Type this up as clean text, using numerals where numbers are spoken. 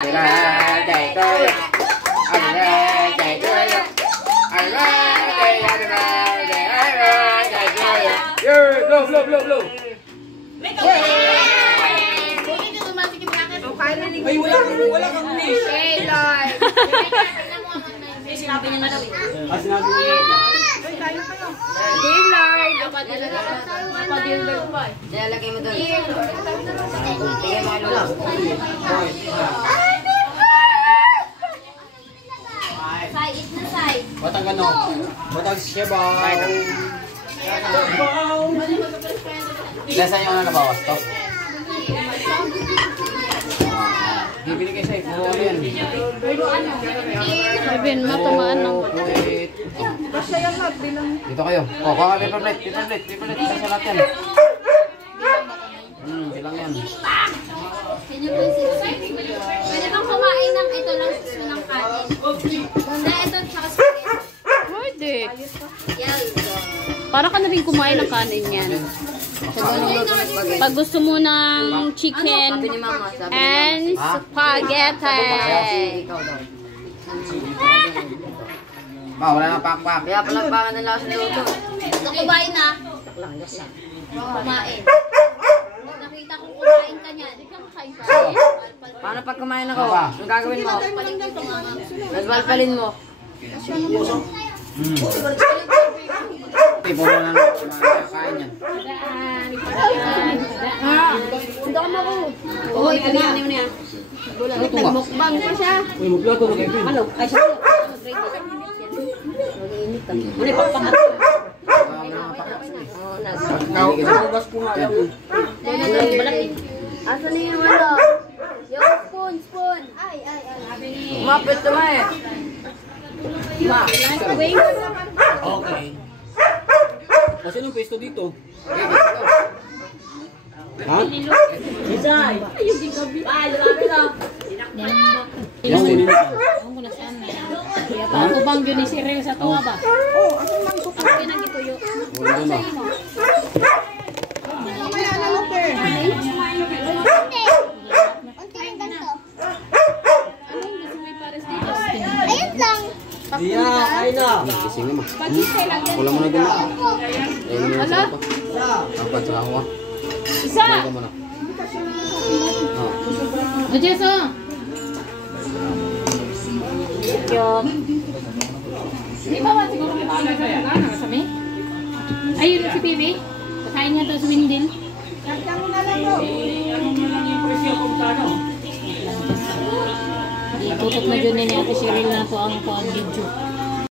birthday to you. Happy birthday to you. Happy birthday, happy birthday, happy birthday to you. Yeah, blow, blow, blow, blow. Ay, wala kang miss. Hey, Lord. Sinabi niya na daw. Sinabi niya. Hey, Lord. Napadil Lord pa eh. Nilalagay mo doon. Tingnan mo ano lang. Side na side. Batang ano? Batang Shebaw. Nasaan yung ano nabawas to? Bibili kayo sa'yo. Oo, yan. Sabihin, matamaan lang. Dito kayo. O, kuha ka paper plate. Paper plate. Paper plate. Isa sa lahat yan. Bilang yan. Pwede bang kumain ng ito lang ng kanin? Hindi, ito tsaka spaghetti. Pwede. Yan. Para ka na rin kumain ng kanin yan. Pag gusto mo ng chicken Sabi ni mama. and spaghetti. Ikaw daw. Wala na pakpak. Kaya pala baka nila sa luto. Ito kumain na. Kumain. Nakita kong kumain ka niyan. Hindi ka makain ka. Paano pag kumain ako? Anong gagawin mo? Nagbalpalin mo. Puro na kain yan. Hindi ka mo. Oo, ito na. Ano yan? Nagmukbang pa siya. Uy, magplato na kayo. Ano? Ay, siya. Ano ipagpakat? Kaugas ko nga lang. Asan na yung ano? Yung spoon. Ay. Umapit ka eh. Ma, Okay. kasi nung pwesto dito. Ha? Isay. Ayun din gabi. Ay, labi na. Yes, din. Ako na saan na. Kaya pa ako bang yun ni Cyril sa tuwa ba? Oo, ako mang ko. Ako pinagituyo. Wala na. Iya, ay na. Kising mo. Wala mo na gula. Ayun mo na pa. Dapat sa ako. Isa! Ito mo na. O, Jeso! Yok. Di ba ba siguro may mga nagkakana ka sabi? Ayun si Pibi. Kakain niya doon sa Windin. Tutok na dyan ni Ate Cheryl na ito ang video.